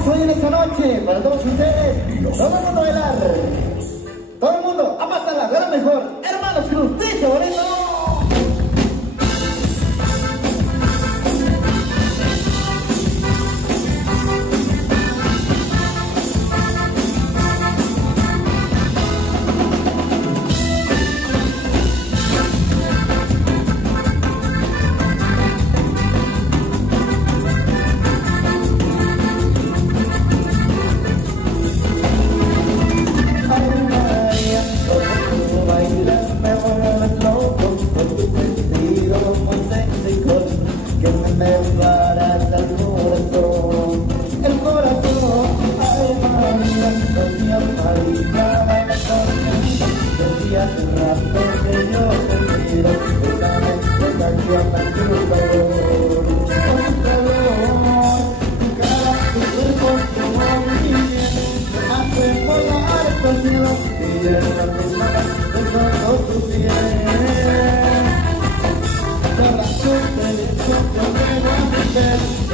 Estamos hoy en esta noche para todos ustedes. Todo el mundo a bailar. Todo el mundo a pasarla de lo mejor. Hermanos Cruz, triste, bonito.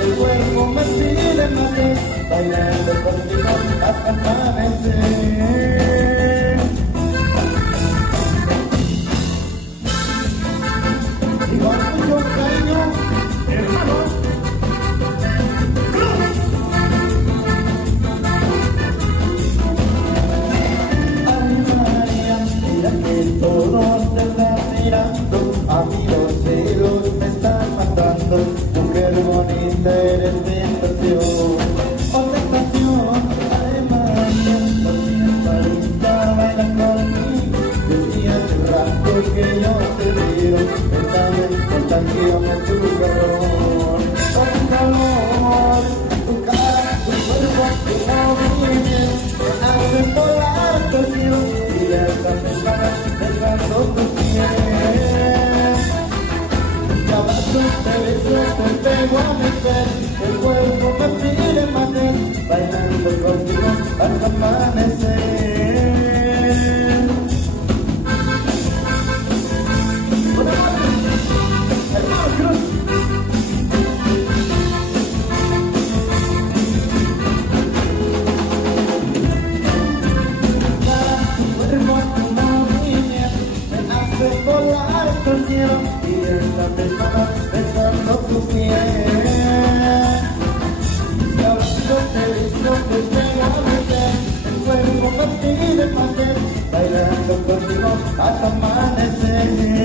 El cuerpo me pide más, bailando contigo hasta amanecer. Y con mucho cariño, hermanos Cruz. Ay María, mira que todos te están mirando, a mí los celos me están matando. Mujer bonita eres tentación, oh tentación. Ay María, por mi espalda baila conmigo. Decía hace rato que yo te miro, pensando contagiame tu calor. Oh tu calor, tu cara, tu cuerpo, tu movimiento me hacen volar tu cielo y de esta semana dejando tu piel. Te beso, te pego a meter, el cuerpo me pide más, bailando contigo hasta amanecer. Hermanos Cruz. Tu cuerpo, tu movimiento me hace volar tu cielo y esta persona besando tu piel. Y ahora yo te beso, te pego a meter, el cuerpo me pide más, bailando contigo hasta amanecer.